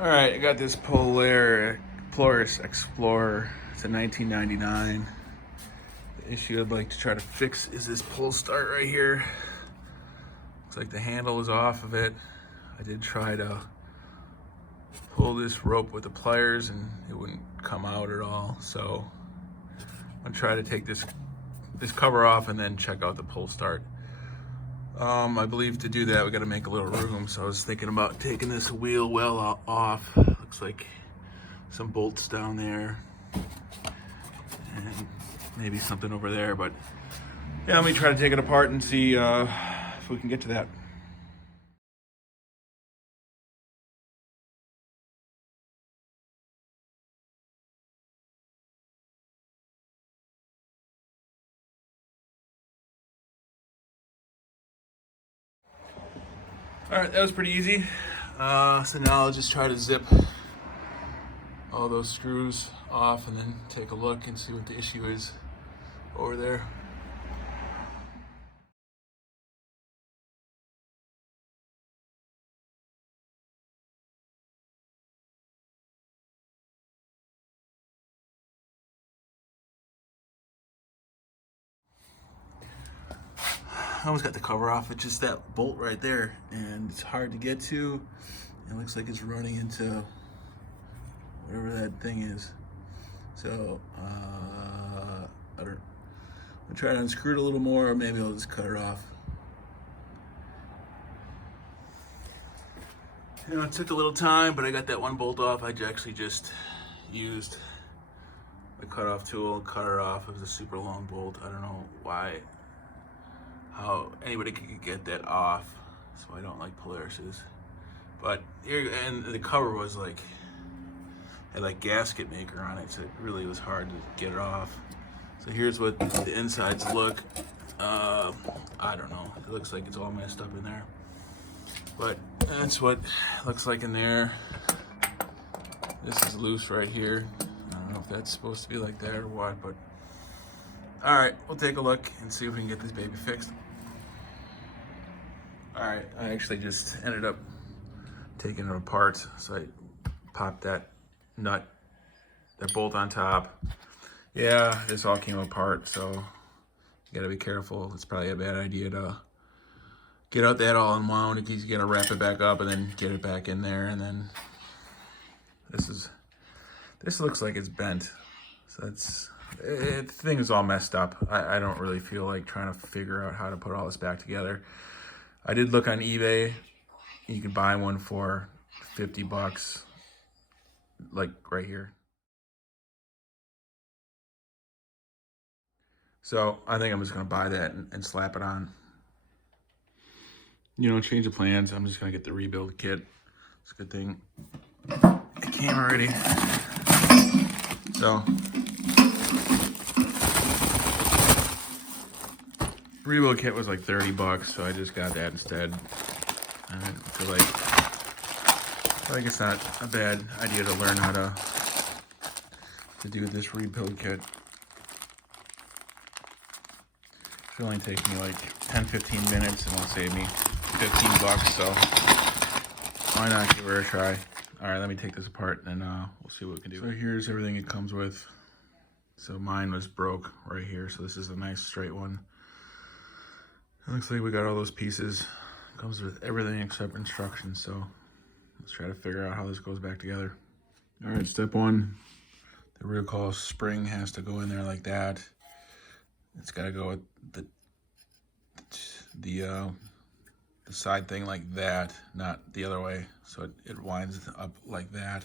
All right, I got this Polaris Explorer. It's a 1999. The issue I'd like to try to fix is this pull start right here. Looks like the handle is off of it. I did try to pull this rope with the pliers and it wouldn't come out at all. So I'm gonna try to take this cover off and then check out the pull start. I believe to do that we got to make a little room, so I was thinking about taking this wheel well off. Looks like some bolts down there and maybe something over there, but yeah, let me try to take it apart and see if we can get to that. All right, that was pretty easy. So now I'll just try to zip all those screws off and then take a look and see what the issue is over there. I almost got the cover off. It's just that bolt right there, and it's hard to get to. It looks like it's running into whatever that thing is. So I'll try to unscrew it a little more, or maybe I'll just cut it off. You know, it took a little time, but I got that one bolt off. I actually just used the cutoff tool and cut it off. It was a super long bolt. I don't know how anybody could get that off, so I don't like Polaris's. But here, and the cover was had like gasket maker on it, so it really was hard to get it off. So here's what the insides look. I don't know, it looks like it's all messed up in there, but that's what it looks like in there. This is loose right here. I don't know if that's supposed to be like that or what, but all right, we'll take a look and see if we can get this baby fixed. All right, I actually just ended up taking it apart. So I popped that nut, that bolt on top. Yeah, this all came apart, so you gotta be careful. It's probably a bad idea to get out that all unwound because you gotta wrap it back up and then get it back in there. And then this looks like it's bent. So the thing is all messed up. I don't really feel like trying to figure out how to put all this back together. I did look on eBay. You can buy one for $50, like right here. So I think I'm just gonna buy that and slap it on. You know, change of plans. I'm just gonna get the rebuild kit. It's a good thing it came already. So rebuild kit was like $30, so I just got that instead. I feel like it's not a bad idea to learn how to do this rebuild kit. It'll only take me like 10-15 minutes and it'll save me $15, so why not give her a try. All right, let me take this apart and we'll see what we can do. So here's everything it comes with. So mine was broke right here, so this is a nice straight one. It looks like we got all those pieces. It comes with everything except instructions, so let's try to figure out how this goes back together. All right, step one, the rear coil spring has to go in there like that. It's got to go with the side thing like that, not the other way. So it winds up like that.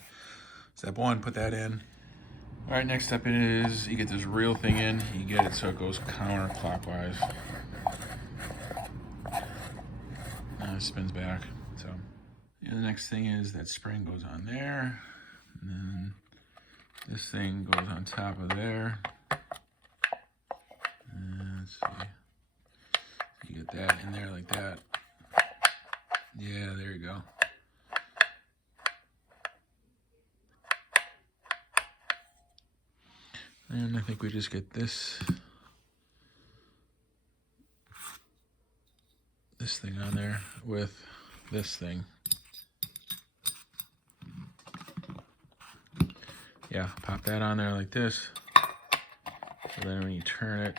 Step one, put that in. All right, next step is you get this real thing in. You get it so it goes counterclockwise. It spins back. So the next thing is that spring goes on there, and then this thing goes on top of there. Let's see. You get that in there like that. Yeah, there you go. And I think we just get this thing on there with this thing. yeah, pop that on there like this. So then when you turn it,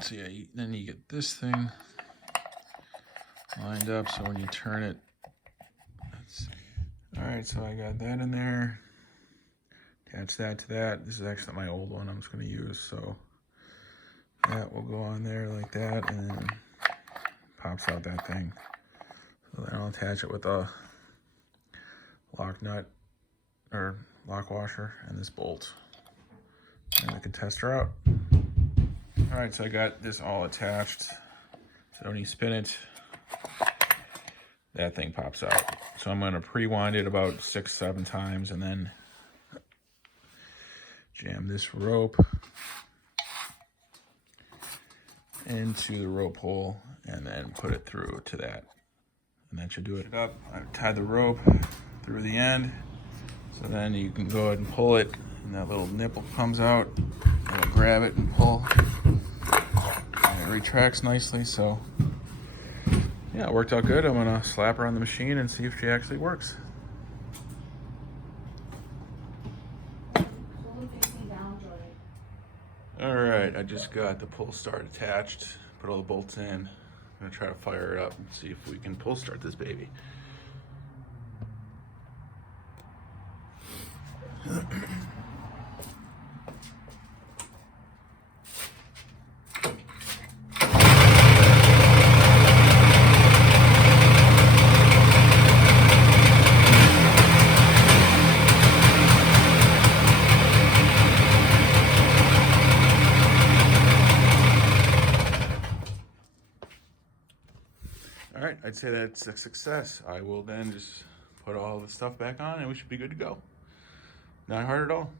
so yeah, then you get this thing lined up. So when you turn it, let's see. All right, so I got that in there. Attach that to that. This is actually my old one I'm just going to use. So that will go on there like that, and then pops out that thing. So then I'll attach it with a lock nut or lock washer and this bolt. And I can test her out. All right, so I got this all attached. So when you spin it, that thing pops out. So I'm going to pre-wind it about 6-7 times and then jam this rope into the rope hole and then put it through to that. And that should do it up. I tied the rope through the end. So then you can go ahead and pull it and that little nipple comes out. I'll grab it and pull. And it retracts nicely, so yeah, it worked out good. I'm gonna slap her on the machine and see if she actually works. All right, I just got the pull start attached, put all the bolts in. I'm gonna try to fire it up and see if we can pull start this baby. All right, I'd say that's a success. I will then just put all the stuff back on and we should be good to go. Not hard at all.